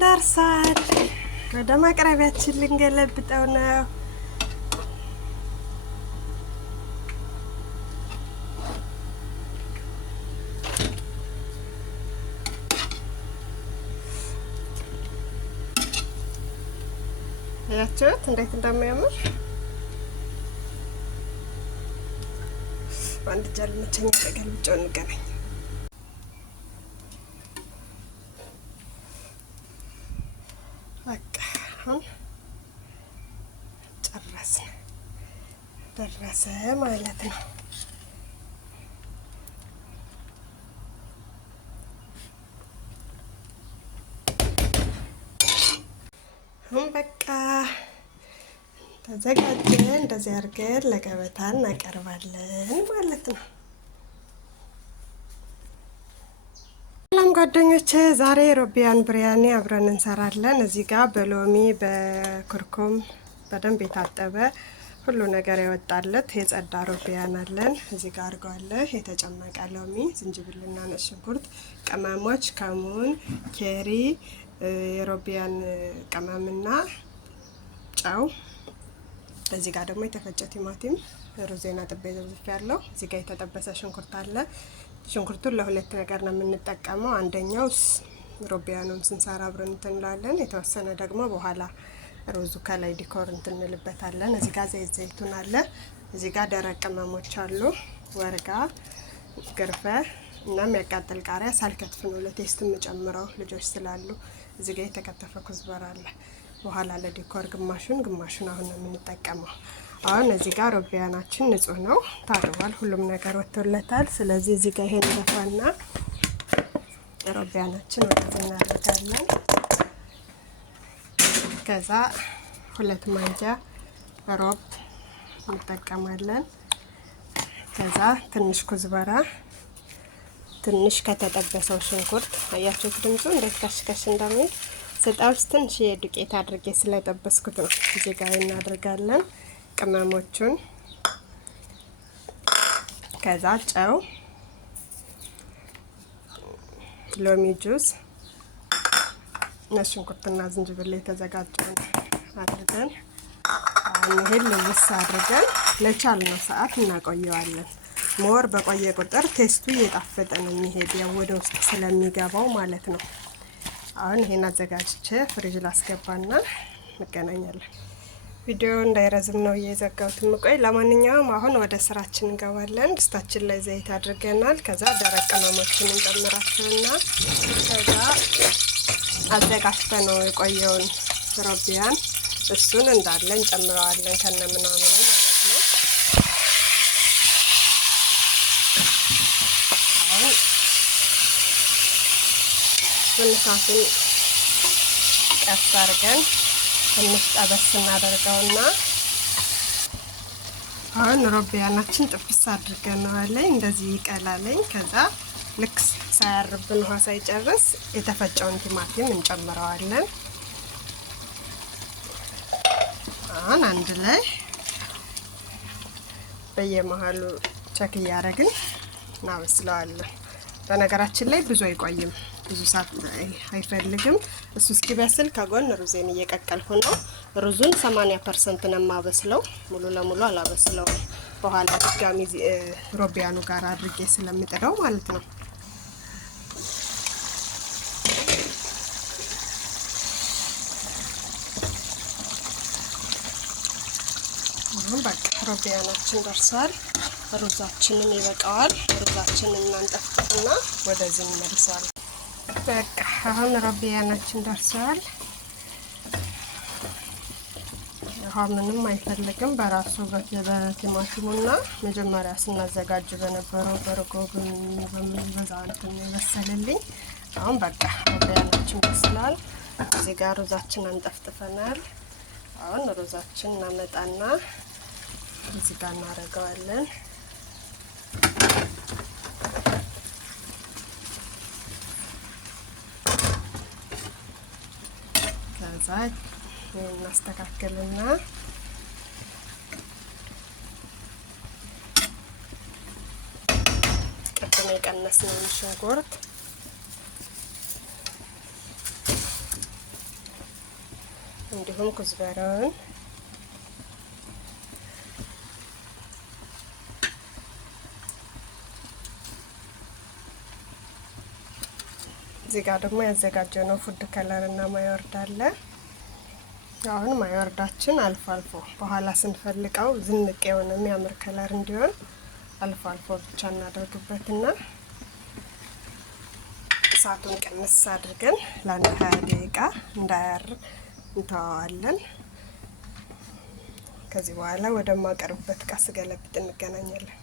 ደርሷል። ወደ ማቅረቢያችን ልንገለብጠው ነው። ያችሁት እንዴት እንደሚያምር አንድ ጃል መቸኛ ተገልብጨው እንገናኝ። በቃ አሁን ጨረስን፣ ደረሰ ማለት ነው። አሁን በቃ ተዘጋጀ። እንደዚህ አድርገን ለገበታ እናቀርባለን ማለት ነው። ሰላም ጓደኞቼ፣ ዛሬ ሮቢያን ብሪያኒ አብረን እንሰራለን። እዚህ ጋር በሎሚ በኩርኩም በደንብ የታጠበ ሁሉ ነገር የወጣለት የጸዳ ሮቢያን አለን። እዚህ ጋር አድርገዋለሁ የተጨመቀ ሎሚ፣ ዝንጅብልና ነጭ ሽንኩርት፣ ቅመሞች፣ ከሙን፣ ኬሪ፣ የሮቢያን ቅመምና ጨው። እዚህ ጋር ደግሞ የተፈጨ ቲማቲም፣ ሩዜና ጥቤ ዘብዝፍ ያለው። እዚህ ጋር የተጠበሰ ሽንኩርት አለ። ሽንኩርቱን ለሁለት ነገር ነው የምንጠቀመው። አንደኛው ሮቢያኑን ስንሰራ አብረን እንትን እንላለን። የተወሰነ ደግሞ በኋላ ሩዙ ከላይ ዲኮር እንትን እንልበታለን። እዚህ ጋር ዘይቱን አለ። እዚህ ጋር ደረቅ ቅመሞች አሉ፣ ወርጋ፣ ግርፈ እና የሚያቃጥል ቃሪያ ሳልከትፍ ነው ለቴስት የምጨምረው ልጆች ስላሉ። እዚህ ጋር የተከተፈ ኩዝበራ አለ። በኋላ ለዲኮር ግማሹን አሁን ነው የምንጠቀመው። አሁን እዚህ ጋር ሮቢያናችን ንጹህ ነው፣ ታጥቧል፣ ሁሉም ነገር ወጥቶለታል። ስለዚህ እዚህ ጋር ይሄን ደፋና ሮቢያናችን ወደዚህ እናደርጋለን። ከዛ 2 ማንኪያ ሮብ እንጠቀማለን። ከዛ ትንሽ ኩዝበራ፣ ትንሽ ከተጠበሰው ሽንኩርት። አያችሁት ድምፁ እንዴት ከሽከሽ እንደሚል። ስጠብስ ትንሽ የዱቄት አድርጌ ስለጠበስኩት ነው። እዚህ ጋር እናደርጋለን ቅመሞቹን። ከዛ ጨው፣ ሎሚ ጁስ፣ ነጭ ሽንኩርትና ዝንጅብል የተዘጋጀውን አድርገን አሁን ይሄን ልውስ አድርገን ለቻልነው ሰዓት እናቆየዋለን። ሞር በቆየ ቁጥር ቴስቱ እየጣፈጠ ነው የሚሄድ፣ ያው ወደ ውስጥ ስለሚገባው ማለት ነው። አሁን ይሄን አዘጋጅቼ ፍሪጅ ላስገባና እንገናኛለን። ቪዲዮ እንዳይረዝም ነው እየዘጋሁት የምቆይ። ለማንኛውም አሁን ወደ ስራችን እንገባለን። ድስታችን ላይ ዘይት አድርገናል። ከዛ ደረቅ ቅመሞችን እንጨምራቸውና ከዛ አዘጋጅተን ነው የቆየውን ሮቢያን እሱን እንዳለ እንጨምረዋለን ከነምናምኑ ማለት ነው። አሁን ትንሳትን ቀስ አድርገን ትንሽ ጠበስ እናደርገውና አሁን ሮቢያናችን ጥብስ አድርገነዋለኝ። እንደዚህ ይቀላለኝ። ከዛ ልክ ሳያርብን ውሃ ሳይጨርስ የተፈጨውን ቲማቲም እንጨምረዋለን። አሁን አንድ ላይ በየመሃሉ ቸክ እያደረግን እናበስለዋለን። በነገራችን ላይ ብዙ አይቆይም፣ ብዙ ሰዓት አይፈልግም። እሱ እስኪበስል ከጎን ሩዜን እየቀቀልኩ ነው። ሩዙን 80% ነው የማበስለው፣ ሙሉ ለሙሉ አላበስለውም። በኋላ ድጋሚ ሮቢያኑ ጋር አድርጌ ስለምጥደው ማለት ነው። አሁን በቃ ሮቢያናችን ደርሷል። ሩዛችንን ይበቃዋል። ሩዛችንን እናንጠፍጥፍና ወደዚህ እንመልሰዋለን። በቃ አሁን ሮቢያናችን ደርሷል። ውሃ ምንም አይፈልግም በራሱ በቲማቲሙና መጀመሪያ ስናዘጋጅ በነበረው በርጎ በዛ እንትን ይበሰልልኝ። አሁን በቃ ሮቢያናችን በስሏል። እዚህ ጋር ሩዛችን አንጠፍጥፈናል። አሁን ሩዛችን እናመጣና እዚህ ጋር እናደርገዋለን። ከዛ እናስተካክልና ቅድም የቀነስነውን ሽንኩርት እንዲሁም ኩዝበራውን እዚህ ጋር ደግሞ ያዘጋጀነው ፉድ ከለር እና ማዮርድ አለ። አሁን ማዮርዳችን አልፎ አልፎ በኋላ ስንፈልቀው ዝንቅ የሆነ የሚያምር ከለር እንዲሆን አልፎ አልፎ ብቻ እናደርግበትና እሳቱን ቀንስ አድርገን ለአንድ 20 ደቂቃ እንዳያር እንተዋዋለን። ከዚህ በኋላ ወደ ማቀርብበት እቃ ስገለብጥ እንገናኛለን።